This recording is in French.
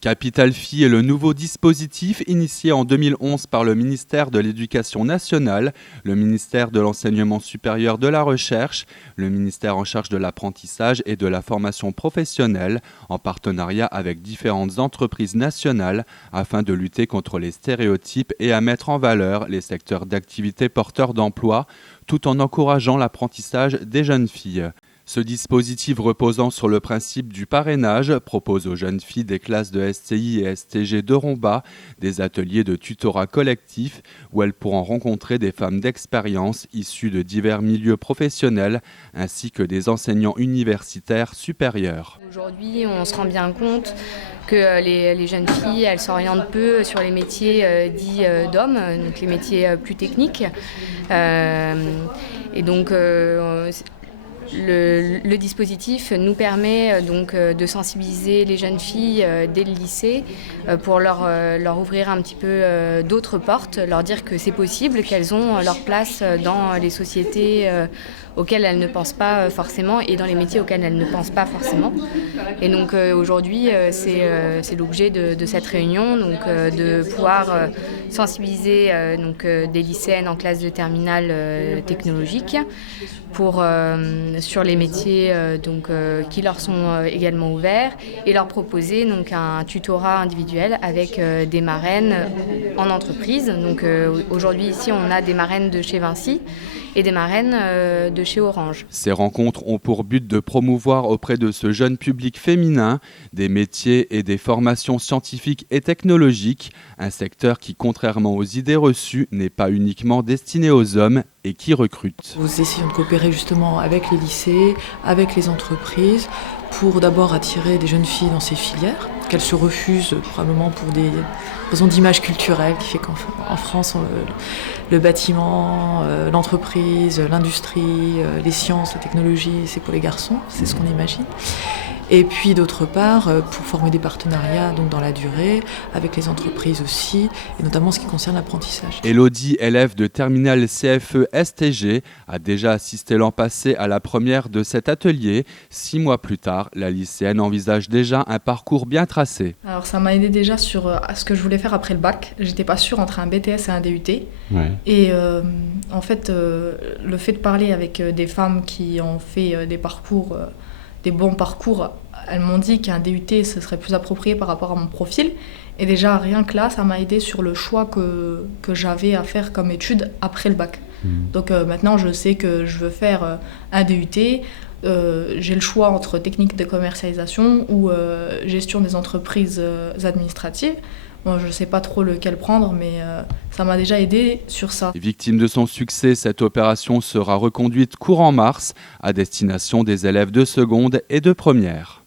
Capital Filles est le nouveau dispositif initié en 2011 par le ministère de l'Éducation nationale, le ministère de l'Enseignement supérieur de la Recherche, le ministère en charge de l'apprentissage et de la formation professionnelle, en partenariat avec différentes entreprises nationales afin de lutter contre les stéréotypes et à mettre en valeur les secteurs d'activité porteurs d'emploi, tout en encourageant l'apprentissage des jeunes filles. Ce dispositif reposant sur le principe du parrainage propose aux jeunes filles des classes de STI et STG de Romba des ateliers de tutorat collectif où elles pourront rencontrer des femmes d'expérience issues de divers milieux professionnels ainsi que des enseignants universitaires supérieurs. Aujourd'hui, on se rend bien compte que les jeunes filles, elles s'orientent peu sur les métiers dits d'hommes, donc les métiers plus techniques. Et donc, le dispositif nous permet donc de sensibiliser les jeunes filles dès le lycée pour leur ouvrir un petit peu d'autres portes, leur dire que c'est possible, qu'elles ont leur place dans les sociétés auxquelles elles ne pensent pas forcément et dans les métiers auxquels elles ne pensent pas forcément. Et donc aujourd'hui, c'est l'objet de cette réunion, donc de pouvoir sensibiliser des lycéennes en classe de terminale technologique sur les métiers qui leur sont également ouverts et leur proposer donc un tutorat individuel avec des marraines en entreprise. Donc aujourd'hui ici on a des marraines de chez Vinci et des marraines de chez Orange. Ces rencontres ont pour but de promouvoir auprès de ce jeune public féminin des métiers et des formations scientifiques et technologiques, un secteur qui, contrairement aux idées reçues, n'est pas uniquement destiné aux hommes et qui recrute. Nous essayons de coopérer justement avec les lycées, avec les entreprises, pour d'abord attirer des jeunes filles dans ces filières, qu'elles se refusent probablement pour des raisons d'image culturelle, qui fait qu'en France, le bâtiment, l'entreprise, l'industrie, les sciences, la technologie, c'est pour les garçons, c'est ce qu'on imagine. Et puis d'autre part, pour former des partenariats donc dans la durée, avec les entreprises aussi, et notamment ce qui concerne l'apprentissage. Elodie, élève de terminale CFE STG, a déjà assisté l'an passé à la première de cet atelier. 6 mois plus tard, la lycéenne envisage déjà un parcours bien tracé. Alors ça m'a aidé déjà sur ce que je voulais faire après le bac. J'étais pas sûre entre un BTS et un DUT. Ouais. Et en fait, le fait de parler avec des femmes qui ont fait des parcours... des bons parcours, elles m'ont dit qu'un DUT ce serait plus approprié par rapport à mon profil et déjà rien que là ça m'a aidé sur le choix que j'avais à faire comme étude après le bac. Donc maintenant je sais que je veux faire un DUT, j'ai le choix entre technique de commercialisation ou gestion des entreprises administratives. Bon, je ne sais pas trop lequel prendre, mais ça m'a déjà aidé sur ça. Victime de son succès, cette opération sera reconduite courant mars à destination des élèves de seconde et de première.